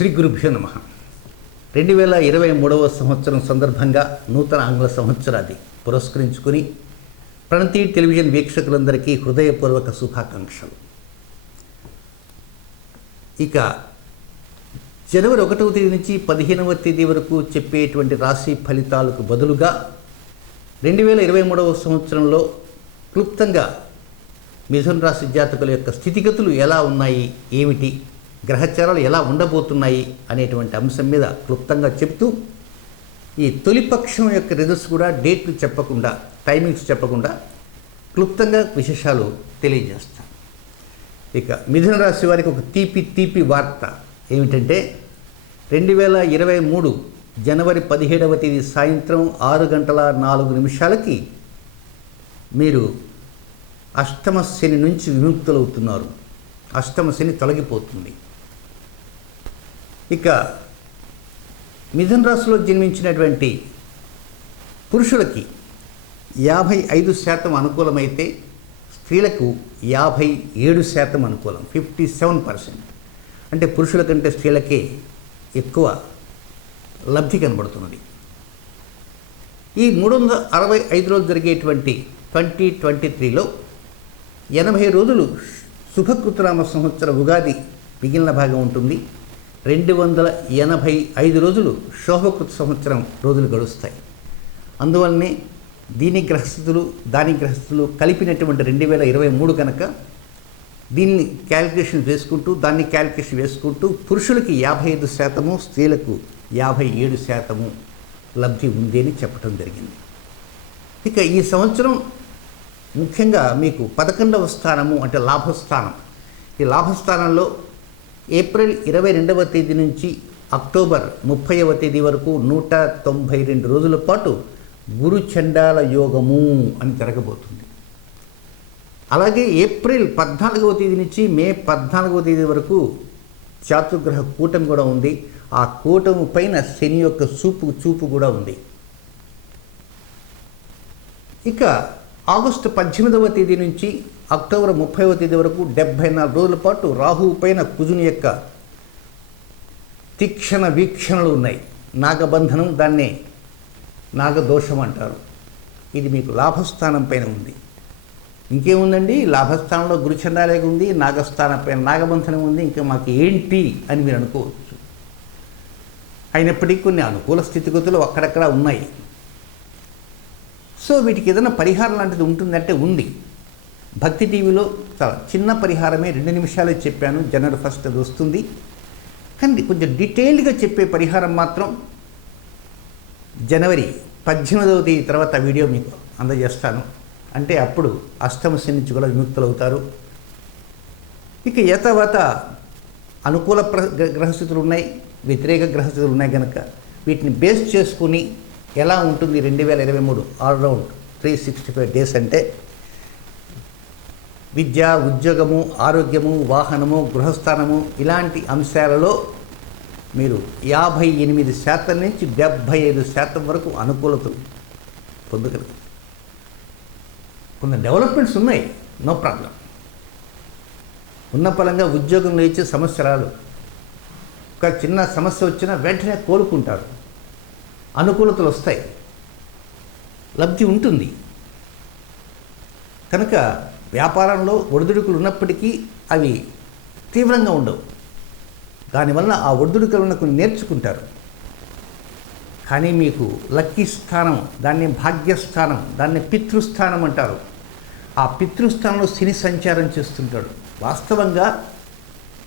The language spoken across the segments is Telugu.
శ్రీ గురుభ్యో నమ. రెండు వేల ఇరవై మూడవ సంవత్సరం సందర్భంగా నూతన ఆంగ్ల సంవత్సరాది పురస్కరించుకుని ప్రణతి టెలివిజన్ వీక్షకులందరికీ హృదయపూర్వక శుభాకాంక్షలు. ఇక జనవరి ఒకటవ తేదీ నుంచి పదిహేనవ తేదీ వరకు చెప్పేటువంటి రాశి ఫలితాలకు బదులుగా రెండు వేల ఇరవై మూడవ సంవత్సరంలో క్లుప్తంగా మిథున రాశి జాతకుల యొక్క స్థితిగతులు ఎలా ఉన్నాయి ఏమిటి గ్రహచారాలు ఎలా ఉండబోతున్నాయి అనేటువంటి అంశం మీద క్లుప్తంగా చెప్తూ ఈ తొలిపక్షం యొక్క రిజల్ట్స్ కూడా డేట్లు చెప్పకుండా టైమింగ్స్ చెప్పకుండా క్లుప్తంగా విశేషాలు తెలియజేస్తాను ఇక మిథున రాశి వారికి ఒక తీపి తీపి వార్త ఏమిటంటే రెండు వేల ఇరవై మూడు జనవరి పదిహేడవ తేదీ సాయంత్రం ఆరు గంటల నాలుగు నిమిషాలకి మీరు అష్టమ శని నుంచి విముక్తులవుతున్నారు. అష్టమ శని తొలగిపోతుంది. ఇక మిథున రాశిలో జన్మించినటువంటి పురుషులకి యాభై ఐదు శాతం అనుకూలమైతే స్త్రీలకు యాభై ఏడు శాతం అనుకూలం ఫిఫ్టీ సెవెన్ పర్సెంట్. అంటే పురుషుల కంటే స్త్రీలకే ఎక్కువ లబ్ధి కనబడుతున్నది. ఈ మూడు వందల అరవై ఐదు రోజులు జరిగేటువంటి ట్వంటీ ట్వంటీ త్రీలో ఎనభై రోజులు శుభకృతనామ సంవత్సర ఉగాది మిగిలిన భాగం ఉంటుంది. రెండు వందల ఎనభై ఐదు రోజులు శోభకృత సంవత్సరం రోజులు గడుస్తాయి. అందువల్లనే దీని గ్రహస్థితులు దాని గ్రహస్థితులు కలిపినటువంటి రెండు వేల ఇరవై మూడు కనుక దీన్ని క్యాలిక్యులేషన్ వేసుకుంటూ దాన్ని క్యాలిక్యులేషన్ వేసుకుంటూ పురుషులకి యాభై ఐదు శాతము స్త్రీలకు యాభై ఏడు శాతము లబ్ధి ఉంది అని చెప్పడం జరిగింది. ఇక ఈ సంవత్సరం ముఖ్యంగా మీకు పదకొండవ స్థానము అంటే లాభస్థానం. ఈ లాభస్థానంలో ఏప్రిల్ ఇరవై రెండవ తేదీ నుంచి అక్టోబర్ ముప్పైవ తేదీ వరకు నూట తొంభై రెండు రోజుల పాటు గురు చండాల యోగము అని జరగబోతుంది. అలాగే ఏప్రిల్ పద్నాలుగవ తేదీ నుంచి మే పద్నాలుగవ తేదీ వరకు చాతుర్గ్రహ కూటమి కూడా ఉంది. ఆ కూటమి పైన శని యొక్క చూపు చూపు కూడా ఉంది. ఇక ఆగస్టు పద్దెనిమిదవ తేదీ నుంచి అక్టోబర్ ముప్పైవ తేదీ వరకు డెబ్భై నాలుగు రోజుల పాటు రాహువు పైన కుజుని యొక్క తీక్షణ వీక్షణలు ఉన్నాయి. నాగబంధనం దాన్నే నాగదోషం అంటారు. ఇది మీకు లాభస్థానం పైన ఉంది. ఇంకేముందండి? లాభస్థానంలో గురుచండాలేగా ఉంది నాగస్థానం పైన నాగబంధనం ఉంది ఇంకా మాకు ఏంటి అని మీరు అనుకోవచ్చు. అయినప్పటికీ కొన్ని అనుకూల స్థితిగతులు అక్కడక్కడ ఉన్నాయి. సో వీటికి ఏదైనా పరిహారం లాంటిది ఉంటుందంటే ఉంది. భక్తి టీవీలో చాలా చిన్న పరిహారమే రెండు నిమిషాలే చెప్పాను జనవరి ఫస్ట్ అది వస్తుంది. కానీ కొంచెం డీటెయిల్డ్గా చెప్పే పరిహారం మాత్రం జనవరి పద్దెనిమిదవ తేదీ తర్వాత వీడియో మీకు అందజేస్తాను. అంటే అప్పుడు అష్టమ నుంచి కూడా విముక్తులవుతారు. ఇక యథావత అనుకూల ప్ర గ్రహస్థితులు ఉన్నాయి వ్యతిరేక గ్రహస్థితులు ఉన్నాయి కనుక వీటిని బేస్ చేసుకుని ఎలా ఉంటుంది రెండు వేల ఇరవై మూడు all round three sixty five days అంటే విద్య ఉద్యోగము ఆరోగ్యము వాహనము గృహస్థానము ఇలాంటి అంశాలలో మీరు యాభై ఎనిమిది శాతం నుంచి డెబ్భై ఐదు శాతం వరకు అనుకూలత పొందగలరు కొన్ని డెవలప్మెంట్స్ ఉన్నాయి నో ప్రాబ్లం. ఉన్న పరంగా ఉద్యోగంలో ఇచ్చే సంవత్సరాలు ఒక చిన్న సమస్య వచ్చినా వెంటనే కోలుకుంటారు. అనుకూలతలు వస్తాయి. లబ్ధి ఉంటుంది. కనుక వ్యాపారంలో ఒడిదుడుకులు ఉన్నప్పటికీ అవి తీవ్రంగా ఉండవు. దానివల్ల ఆ ఒడిదుడుకులను కొన్ని నేర్చుకుంటారు. కానీ మీకు లక్కీ స్థానం దాన్ని భాగ్యస్థానం దాన్ని పితృస్థానం అంటారు. ఆ పితృస్థానంలో శని సంచారం చేస్తుంటాడు. వాస్తవంగా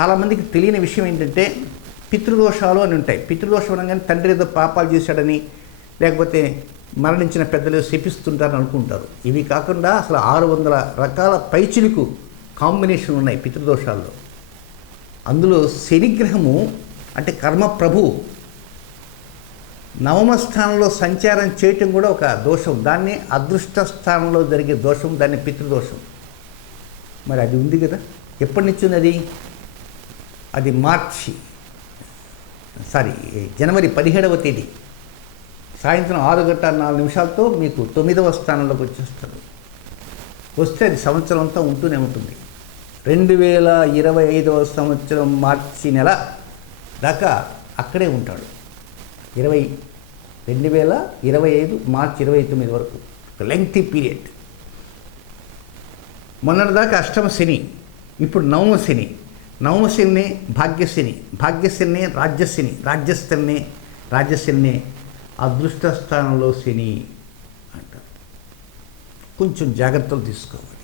చాలామందికి తెలియని విషయం ఏంటంటే పితృదోషాలు అని ఉంటాయి. పితృదోషం అనగానే తండ్రి ఏదో పాపాలు చేశాడని లేకపోతే మరణించిన పెద్దలు శపిస్తుంటారని అనుకుంటారు. ఇవి కాకుండా అసలు ఆరు వందల రకాల పైచిలుకు కాంబినేషన్ ఉన్నాయి పితృదోషాల్లో. అందులో శనిగ్రహము అంటే కర్మ ప్రభు నవమ స్థానంలో సంచారం చేయటం కూడా ఒక దోషం. దాన్ని అదృష్ట స్థానంలో జరిగే దోషం దాన్ని పితృదోషం. మరి అది ఉంది కదా. ఎప్పటి నుంచి ఉన్నది? అది అది మార్చి సారీ జనవరి పదిహేడవ తేదీ. సాయంత్రం ఆరు గంట నాలుగు నిమిషాలతో మీకు తొమ్మిదవ స్థానంలోకి వచ్చేస్తాడు వస్తే అది సంవత్సరం అంతా ఉంటూనే ఉంటుంది. రెండు వేల ఇరవై ఐదవ సంవత్సరం మార్చి నెల దాకా అక్కడే ఉంటాడు. ఇరవై రెండు వేల ఇరవై ఐదు మార్చి ఇరవై తొమ్మిది వరకు. లెంగ్తీ పీరియడ్ మొన్నటిదాకా అష్టమ శని ఇప్పుడు నవమ శని. నవమ శని భాగ్యశని భాగ్యశని రాజ్యశని రాజ్యస్థని రాజ్యశని అదృష్ట స్థానంలో శని అంటారు. కొంచెం జాగ్రత్తలు తీసుకోవాలి.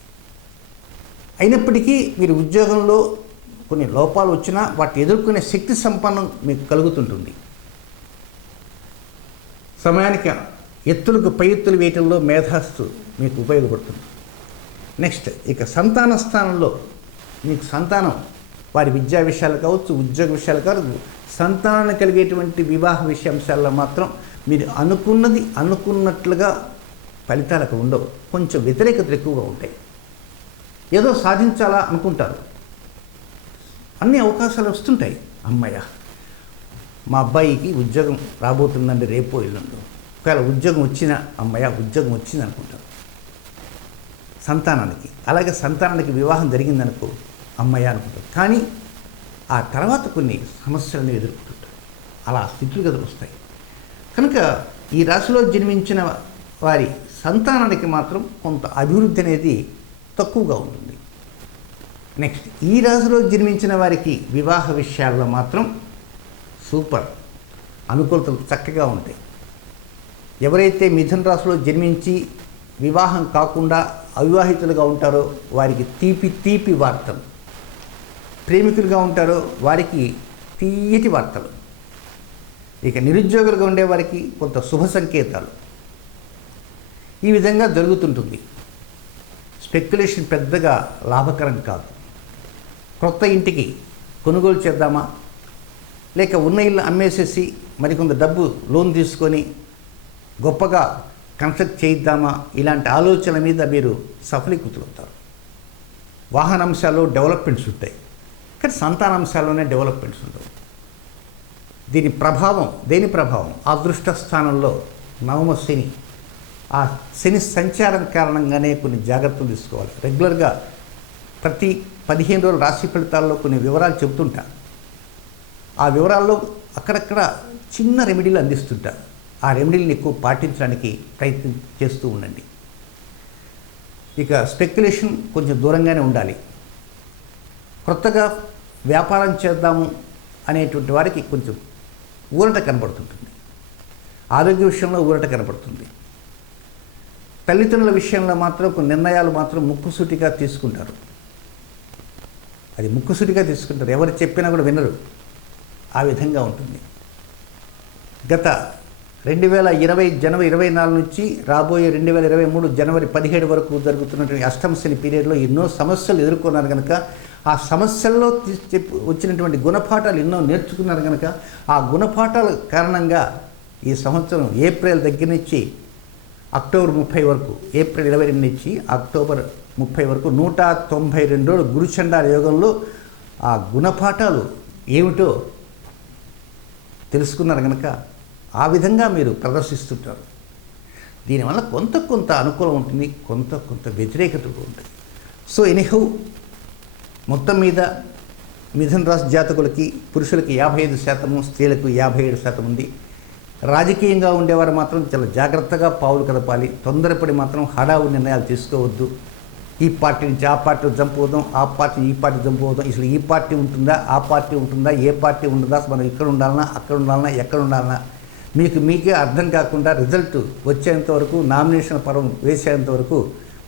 అయినప్పటికీ మీరు ఉద్యోగంలో కొన్ని లోపాలు వచ్చినా వాటిని ఎదుర్కొనే శక్తి సంపన్నం మీకు కలుగుతుంటుంది. సమయానికి ఎత్తులకు పై ఎత్తులు వేయటంలో మేధాస్తు మీకు ఉపయోగపడుతుంది. నెక్స్ట్ ఇక సంతాన స్థానంలో మీకు సంతానం వారి విద్యా విషయాలు కావచ్చు ఉద్యోగ విషయాలు కావచ్చు సంతానం కలిగేటువంటి వివాహ విషయాంశాల్లో మాత్రం మీరు అనుకున్నది అనుకున్నట్లుగా ఫలితాలు అక్కడ ఉండవు. కొంచెం వ్యతిరేకతలు ఎక్కువగా ఉంటాయి. ఏదో సాధించాలా అనుకుంటారు. అన్ని అవకాశాలు వస్తుంటాయి. అమ్మయ్య మా అబ్బాయికి ఉద్యోగం రాబోతుందండి రేపో ఎల్లుండో. ఒకవేళ ఉద్యోగం వచ్చిన అమ్మయ్య ఉద్యోగం వచ్చింది అనుకుంటారు. సంతానానికి అలాగే సంతానానికి వివాహం జరిగిందనుకో అమ్మయ్య అనుకుంటారు. కానీ ఆ తర్వాత కొన్ని సమస్యలను ఎదుర్కొంటుంటారు. అలా స్థితిగతులు వస్తాయి. కనుక ఈ రాశిలో జన్మించిన వారి సంతానానికి మాత్రం కొంత అభివృద్ధి అనేది తక్కువగా ఉంటుంది. నెక్స్ట్ ఈ రాశిలో జన్మించిన వారికి వివాహ విషయాల్లో మాత్రం సూపర్. అనుకూలతలు చక్కగా ఉంటాయి. ఎవరైతే మిథున రాశిలో జన్మించి వివాహం కాకుండా అవివాహితులుగా ఉంటారో వారికి తీపి తీపి వార్తలు. ప్రేమికులుగా ఉంటారో వారికి తీయటి వార్తలు. ఇక నిరుద్యోగులుగా ఉండేవారికి కొంత శుభ సంకేతాలు. ఈ విధంగా జరుగుతుంటుంది. స్పెక్యులేషన్ పెద్దగా లాభకరం కాదు. క్రొత్త ఇంటికి కొనుగోలు చేద్దామా? లేక ఉన్న ఇల్లు అమ్మేసేసి మరికొంత డబ్బు లోన్ తీసుకొని గొప్పగా కన్స్ట్రక్ట్ చేయిద్దామా? ఇలాంటి ఆలోచన మీద మీరు సఫలీకృతులవుతారు. వాహనాంశాల్లో డెవలప్మెంట్స్ ఉంటాయి. కానీ సంతానాంశాల్లోనే డెవలప్మెంట్స్ ఉండవు. దీని ప్రభావం దేని ప్రభావం? అదృష్ట స్థానంలో నవమ శని. ఆ శని సంచారం కారణంగానే కొన్ని జాగ్రత్తలు తీసుకోవాలి. రెగ్యులర్గా ప్రతి పదిహేను రోజుల రాశి ఫలితాల్లో కొన్ని వివరాలు చెబుతుంటా. ఆ వివరాల్లో అక్కడక్కడ చిన్న రెమెడీలు అందిస్తుంటా. ఆ రెమెడీలను ఎక్కువ పాటించడానికి ప్రయత్నం చేస్తూ ఉండండి. ఇక స్పెక్యులేషన్ కొంచెం దూరంగానే ఉండాలి. కొత్తగా వ్యాపారం చేద్దాము అనేటువంటి వారికి కొంచెం ఊరట కనబడుతుంటుంది ఆరోగ్య విషయంలో ఊరట కనబడుతుంది తల్లిదండ్రుల విషయంలో మాత్రం కొన్ని నిర్ణయాలు మాత్రం ముక్కుసూటిగా తీసుకుంటారు. అది ముక్కుసూటిగా తీసుకుంటారు. ఎవరు చెప్పినా కూడా వినరు. ఆ విధంగా ఉంటుంది. గత రెండు వేల ఇరవై జనవరి ఇరవై నాలుగు నుంచి రాబోయే రెండు వేల ఇరవై మూడు జనవరి పదిహేడు వరకు జరుగుతున్నటువంటి అష్టమ శని పీరియడ్లో ఎన్నో సమస్యలు ఎదుర్కొన్నారు కనుక ఆ సమస్యల్లో చెప్పి వచ్చినటువంటి గుణపాఠాలు ఎన్నో నేర్చుకున్నారు కనుక ఆ గుణపాఠాల కారణంగా ఈ సంవత్సరం ఏప్రిల్ దగ్గర నుంచి అక్టోబర్ ముప్పై వరకు ఏప్రిల్ ఇరవై రెండు నుంచి అక్టోబర్ ముప్పై వరకు నూట తొంభై రెండు రోజులు గురుచండాల యోగంలో ఆ గుణపాఠాలు ఏమిటో తెలుసుకున్నారు కనుక ఆ విధంగా మీరు ప్రదర్శిస్తుంటారు. దీనివల్ల కొంత కొంత అనుకూలం ఉంటుంది కొంత కొంత వ్యతిరేకత ఉంటుంది. సో ఎనీహౌ మొత్తం మీద మిథున రాశి జాతకులకి పురుషులకి యాభై ఐదు శాతము స్త్రీలకు యాభై ఏడు శాతం ఉంది. రాజకీయంగా ఉండేవారు మాత్రం చాలా జాగ్రత్తగా పావులు కదపాలి. తొందరపడి మాత్రం హడావు నిర్ణయాలు తీసుకోవద్దు. ఈ పార్టీ నుంచి ఆ పార్టీ జంప్ ఆ పార్టీ ఈ పార్టీ జంప్ ఇసలు అసలు ఈ పార్టీ ఉంటుందా ఆ పార్టీ ఉంటుందా ఏ పార్టీ ఉంటుందా మనం ఇక్కడ ఉండాలన్నా అక్కడ ఉండాలన్నా ఎక్కడ ఉండాలన్నా మీకు మీకే అర్థం కాకుండా రిజల్ట్ వచ్చేంత వరకు నామినేషన్ పరం వేసేంత వరకు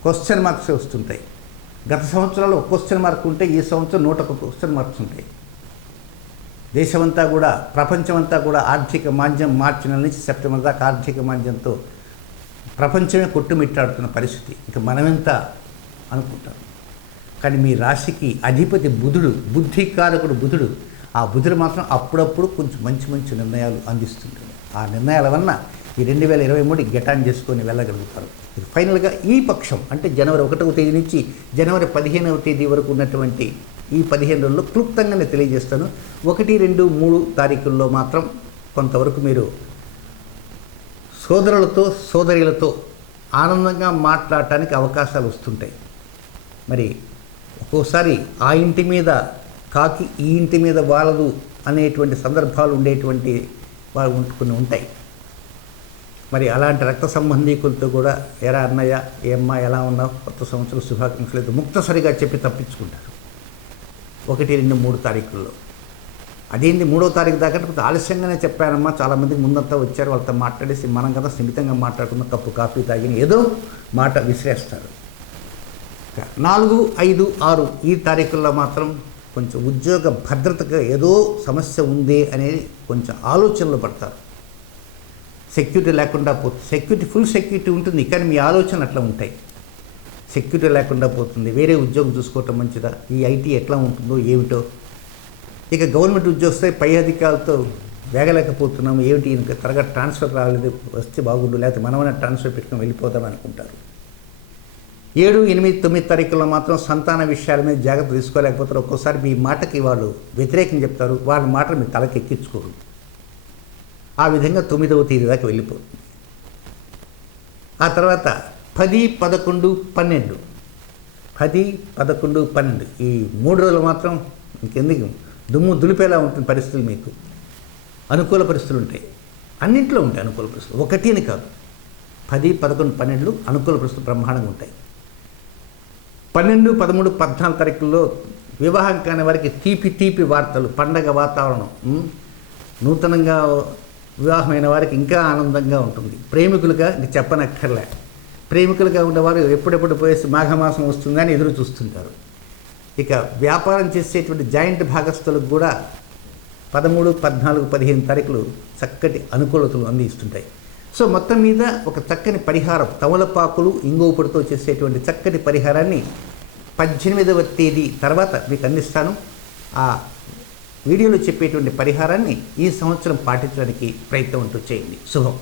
క్వశ్చన్ మార్క్స్ వస్తుంటాయి. గత సంవత్సరాలు ఒక క్వశ్చన్ మార్క్ ఉంటే ఈ సంవత్సరం నూట ఒక క్వశ్చన్ మార్క్స్ ఉంటాయి. దేశమంతా కూడా ప్రపంచమంతా కూడా ఆర్థిక మాంద్యం మార్చి నెల నుంచి సెప్టెంబర్ దాకా ఆర్థిక మాంద్యంతో ప్రపంచమే కొట్టుమిట్టాడుతున్న పరిస్థితి. ఇక మనమెంత అనుకుంటాం. కానీ మీ రాశికి అధిపతి బుధుడు బుద్ధికారకుడు బుధుడు ఆ బుధుడు మాత్రం అప్పుడప్పుడు కొంచెం మంచి మంచి నిర్ణయాలు అందిస్తుంటాడు. ఆ నిర్ణయాల వలన ఈ రెండు వేల ఇరవై మూడు గెటాన్ చేసుకొని వెళ్ళగలుగుతారు. ఫైనల్గా ఈ పక్షం అంటే జనవరి ఒకటవ తేదీ నుంచి జనవరి పదిహేనవ తేదీ వరకు ఉన్నటువంటి ఈ పదిహేను రోజుల్లో క్లుప్తంగా నేను తెలియజేస్తాను. ఒకటి రెండు మూడు తారీఖుల్లో మాత్రం కొంతవరకు మీరు సోదరులతో సోదరులతో ఆనందంగా మాట్లాడటానికి అవకాశాలు వస్తుంటాయి. మరి ఒక్కోసారి ఆ ఇంటి మీద కాకి ఈ ఇంటి మీద వాలదు అనేటువంటి సందర్భాలు ఉండేటువంటి వాళ్ళు కొన్ని ఉంటాయి. మరి అలాంటి రక్త సంబంధీకులతో కూడా ఎరా అన్నయ్య ఏమ్మా ఎలా ఉన్నావు? కొత్త సంవత్సరం శుభాకాంక్షలు లేదు ముక్తసరిగా చెప్పి తప్పించుకుంటారు. ఒకటి రెండు మూడు తారీఖుల్లో. అదేంటి మూడో తారీఖు దాకా కొంచెం ఆలస్యంగానే చెప్పానమ్మా చాలామంది ముందంతా వచ్చారు. వాళ్ళతో మాట్లాడేసి మనం కదా సున్నితంగా మాట్లాడుకున్న. కప్పు కాఫీ తాగిన ఏదో మాట విసిరేస్తారు. నాలుగు ఐదు ఆరు ఈ తారీఖుల్లో మాత్రం కొంచెం ఉద్యోగ భద్రతగా ఏదో సమస్య ఉంది అనేది కొంచెం ఆలోచనలు పడతారు. సెక్యూరిటీ లేకుండా పోతుంది సెక్యూరిటీ ఫుల్ సెక్యూరిటీ ఉంటుంది కానీ మీ ఆలోచన అట్లా ఉంటాయి. సెక్యూరిటీ లేకుండా పోతుంది వేరే ఉద్యోగం చూసుకోవటం మంచిదా? ఈ ఐటీ ఎట్లా ఉంటుందో ఏమిటో? ఇక గవర్నమెంట్ ఉద్యోగస్తే పై అధికారులతో వేగలేకపోతున్నాము ఏమిటి? ఇంకా త్వరగా ట్రాన్స్ఫర్ రాలేదు వస్తే బాగుండు లేకపోతే మనమైనా ట్రాన్స్ఫర్ పెట్టుకుని వెళ్ళిపోదాం అనుకుంటారు. ఏడు ఎనిమిది తొమ్మిది తారీఖుల్లో మాత్రం సంతాన విషయాల మీద జాగ్రత్త తీసుకోలేకపోతారు. ఒక్కోసారి మీ మాటకి వాళ్ళు వ్యతిరేకం చెప్తారు వాళ్ళ మాటలు మీ తలకి ఎక్కించుకోరు ఆ విధంగా తొమ్మిదవ తేదీ దాకా వెళ్ళిపోతుంది ఆ తర్వాత పది పదకొండు పన్నెండు. పది పదకొండు పన్నెండు. ఈ మూడు రోజులు మాత్రం ఇంకెందుకు? దుమ్ము దులిపేలా ఉంటుంది పరిస్థితులు మీకు. అనుకూల పరిస్థితులు ఉంటాయి. అన్నింటిలో ఉంటాయి అనుకూల పరిస్థితులు. ఒకటి అని కాదు. పది పదకొండు పన్నెండు అనుకూల పరిస్థితులు బ్రహ్మాండంగా ఉంటాయి. పన్నెండు పదమూడు పద్నాలుగు తారీఖుల్లో వివాహం కాని వారికి తీపి తీపి వార్తలు పండగ వాతావరణం నూతనంగా వివాహమైన వారికి ఇంకా ఆనందంగా ఉంటుంది. ప్రేమికులుగా ఇంక చెప్పనక్కర్లే. ప్రేమికులుగా ఉన్నవారు ఎప్పుడెప్పుడు పోయేసి మాఘమాసం వస్తుందని ఎదురు చూస్తుంటారు. ఇక వ్యాపారం చేసేటువంటి జాయింట్ భాగస్థులకు కూడా పదమూడు పద్నాలుగు పదిహేను తారీఖులు చక్కటి అనుకూలతలు అందిస్తుంటాయి. సో మొత్తం మీద ఒక చక్కని పరిహారం తమలపాకులు ఇంగోపుడితో చేసేటువంటి చక్కటి పరిహారాన్ని పద్దెనిమిదవ తేదీ తర్వాత మీకు అందిస్తాను. ఆ వీడియోలో చెప్పేటువంటి పరిహారాన్ని ఈ సంవత్సరం పాటించడానికి ప్రయత్నం అంటూ చేయండి. శుభం.